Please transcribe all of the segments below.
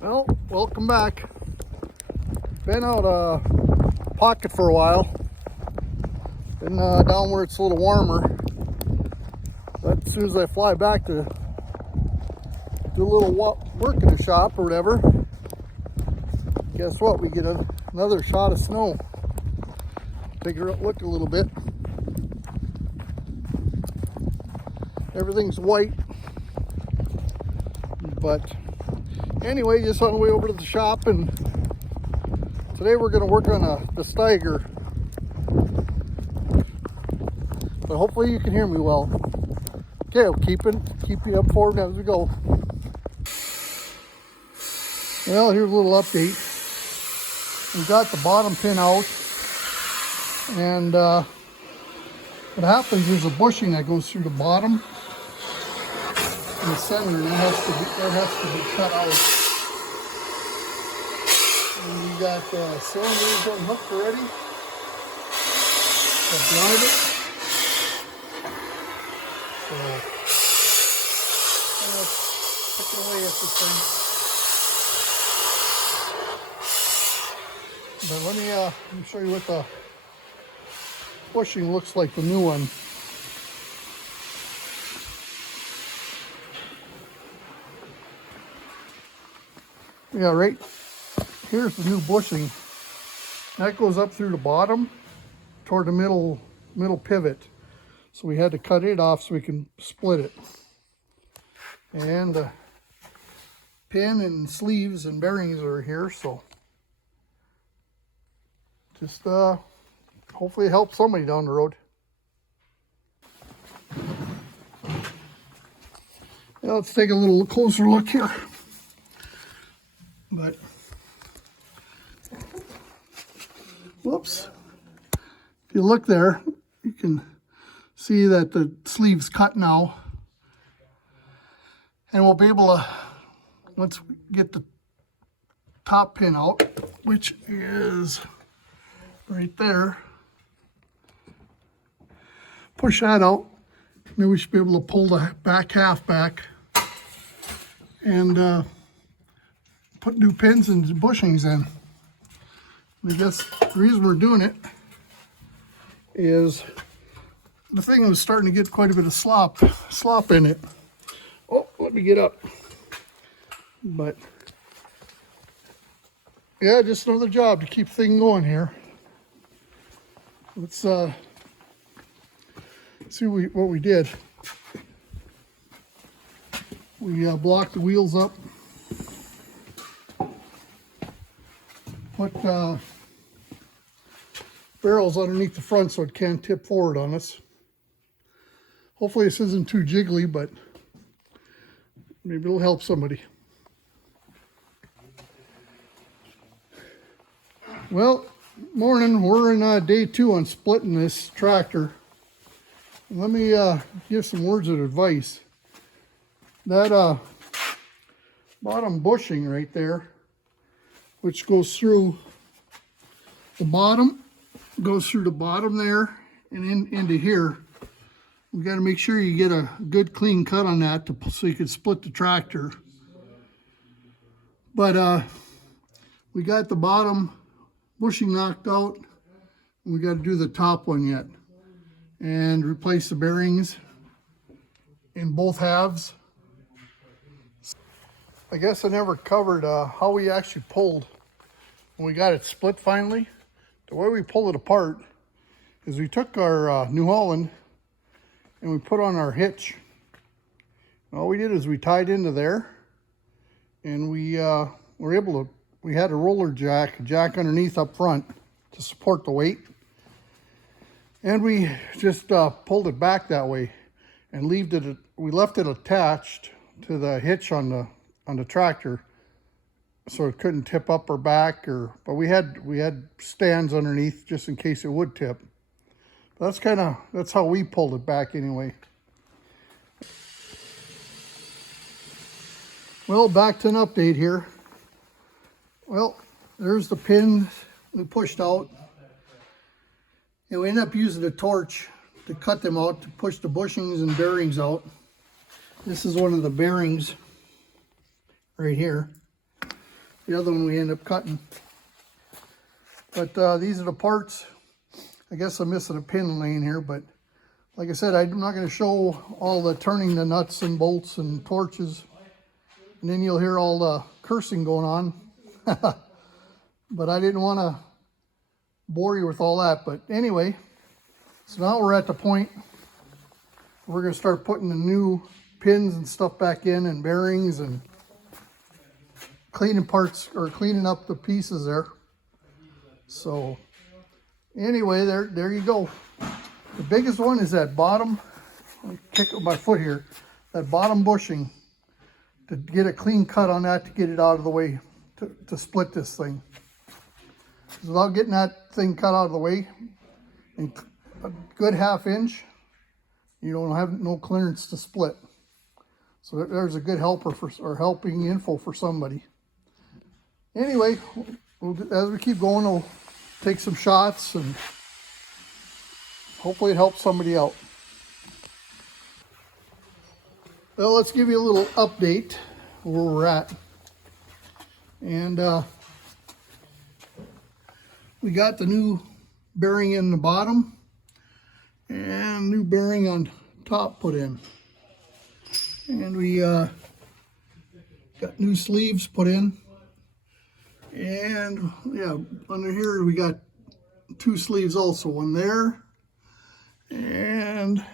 Well, welcome back. Been out of pocket for a while. Been down where it's a little warmer. But as soon as I fly back to do a little work in the shop or whatever, guess what? We get another shot of snow. Take a look a little bit. Everything's white. But anyway, just on the way over to the shop, and today we're going to work on the Steiger. But hopefully you can hear me well. Okay, I'll keep you up forward as we go. Well, here's a little update. We got the bottom pin out, and what happens is a bushing that goes through the bottom in the center, and that has to be cut out. And we got cylinders unhooked already to drive it. So I'm picking away at this thing. But let me show you what the bushing looks like, the new one. Yeah, right here's the new bushing. That goes up through the bottom toward the middle pivot. So we had to cut it off so we can split it. And the pin and sleeves and bearings are here, so just hopefully it helps somebody down the road. Now let's take a little closer look here. But whoops, if you look there, you can see that the sleeve's cut now, and we'll be able to, once we get the top pin out, which is right there, push that out. Maybe we should be able to pull the back half back and put new pins and bushings in. I guess the reason we're doing it is the thing was starting to get quite a bit of slop in it. Oh, let me get up. But yeah, just another job to keep things going here. Let's see what we did. We blocked the wheels up. Put barrels underneath the front so it can't tip forward on us. Hopefully this isn't too jiggly, but maybe it'll help somebody. Well, morning. We're in day 2 on splitting this tractor. Let me give some words of advice. That bottom bushing right there, which goes through the bottom, there and into here. We got to make sure you get a good clean cut on that so you can split the tractor. But we got the bottom bushing knocked out, and we got to do the top one yet and replace the bearings in both halves. I guess I never covered how we actually pulled when we got it split finally. The way we pulled it apart is we took our New Holland and we put on our hitch. And all we did is we tied into there, and we were able to, we had a roller jack underneath up front to support the weight. And we just pulled it back that way and we left it attached to the hitch on the tractor, so it couldn't tip up or back, but we had stands underneath just in case it would tip. But that's how we pulled it back anyway. Well, back to an update here. Well, there's the pins we pushed out, and we ended up using a torch to cut them out, to push the bushings and bearings out. This is one of the bearings right here. the other one we end up cutting. But these are the parts. I guess I'm missing a pin laying here, but like I said, I'm not going to show all the turning the nuts and bolts and torches, and then you'll hear all the cursing going on. But I didn't want to bore you with all that. But anyway, so now we're at the point we're going to start putting the new pins and stuff back in, and bearings, and cleaning parts, or cleaning up the pieces there. So anyway, there you go. The biggest one is that bottom, I'll kick with my foot here, that bottom bushing, to get a clean cut on that, to get it out of the way, to split this thing. Without getting that thing cut out of the way, and a good 1/2 inch, you don't have no clearance to split. So there's a good helper or helping info for somebody. Anyway, as we keep going, we'll take some shots and hopefully it helps somebody out. Well, let's give you a little update where we're at. And we got the new bearing in the bottom and new bearing on top put in. And we got new sleeves put in. And yeah, under here we got 2 sleeves also, one there and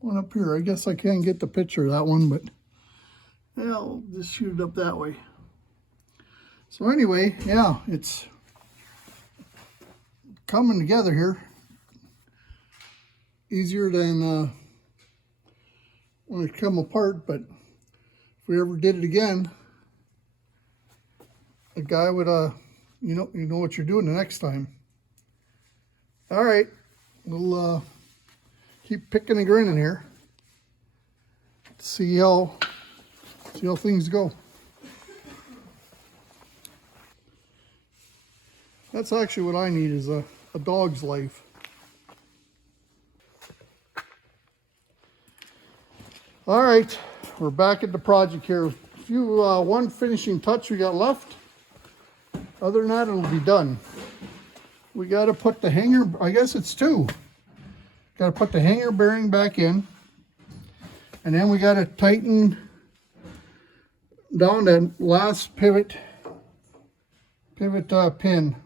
one up here. I guess I can't get the picture of that one, but yeah, I'll just shoot it up that way. So anyway, yeah, it's coming together here. Easier than when it come apart, but if we ever did it again, a guy would you know what you're doing the next time. All right, we'll keep picking and grinning here. See how things go. That's actually what I need, is a dog's life. All right, we're back at the project here. One finishing touch we got left. Other than that, it'll be done. We got to put the hanger, I guess it's 2. Got to put the hanger bearing back in. And then we got to tighten down that last pivot pin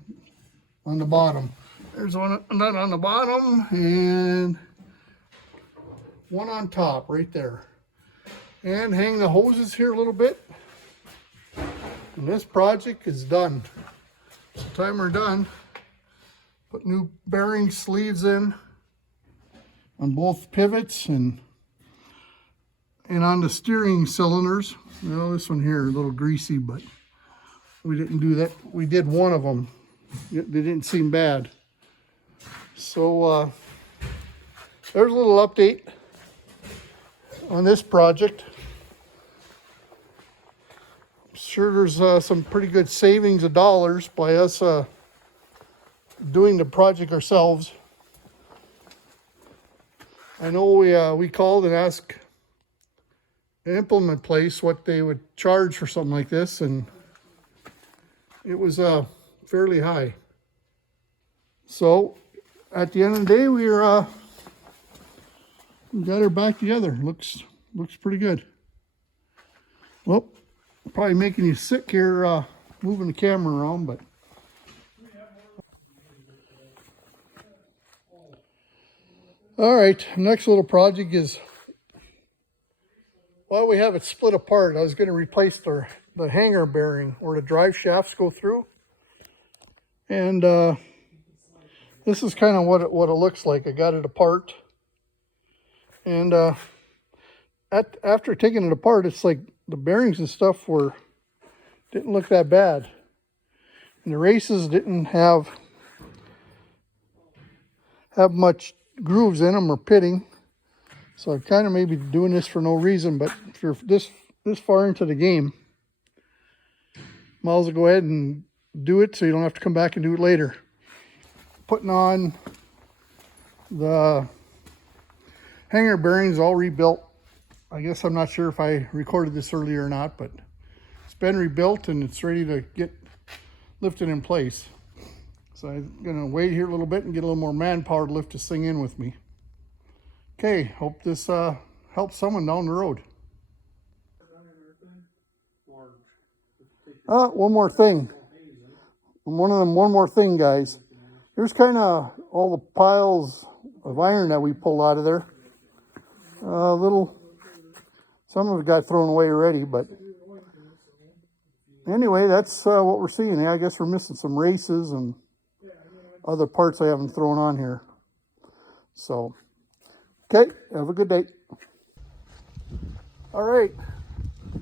on the bottom. There's one on the bottom and one on top right there. And hang the hoses here a little bit. And this project is done. By the time we're done, put new bearing sleeves in on both pivots and on the steering cylinders. Well, this one here a little greasy, but we didn't do that. We did one of them. They didn't seem bad. So there's a little update on this project. Sure, there's some pretty good savings of dollars by us doing the project ourselves. I know we called and asked an implement place what they would charge for something like this, and it was fairly high. So at the end of the day, we got her back together. Looks pretty good. Well, probably making you sick here moving the camera around, but all right, next little project is, well, we have it split apart. I was going to replace the hanger bearing where the drive shafts go through, and this is kind of what it looks like. I got it apart, and after taking it apart, it's like the bearings and stuff didn't look that bad, and the races didn't have much grooves in them or pitting. So I kind of maybe doing this for no reason, but if you're this far into the game, might as well go ahead and do it so you don't have to come back and do it later. Putting on the hanger bearings all rebuilt. I guess I'm not sure if I recorded this earlier or not, but it's been rebuilt and it's ready to get lifted in place. So I'm gonna wait here a little bit and get a little more manpower to lift this thing in with me. Okay, hope this helps someone down the road. One more thing. One more thing, guys. Here's kind of all the piles of iron that we pulled out of there. Some of it got thrown away already, but anyway, that's what we're seeing. I guess we're missing some races and other parts I haven't thrown on here. So, okay, have a good day. All right,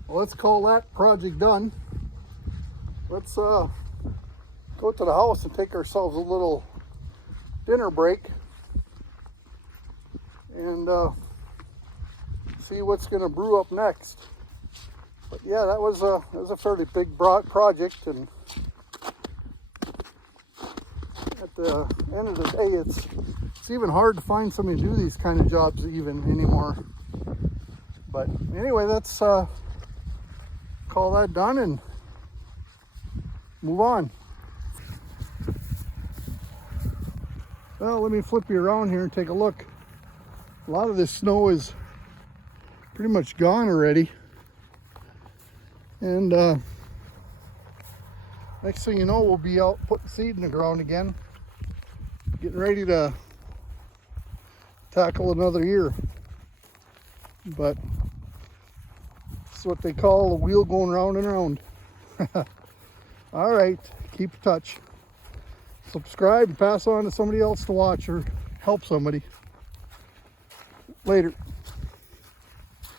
well, let's call that project done. Let's go to the house and take ourselves a little dinner break and see what's going to brew up next. But yeah, that was a fairly big project, and at the end of the day, it's even hard to find somebody to do these kind of jobs even anymore. But anyway, let's call that done and move on. Well, let me flip you around here and take a look. A lot of this snow is pretty much gone already. And next thing you know, we'll be out putting seed in the ground again, getting ready to tackle another year. But it's what they call the wheel going round and round. All right, keep in touch. Subscribe and pass on to somebody else to watch or help somebody. Later.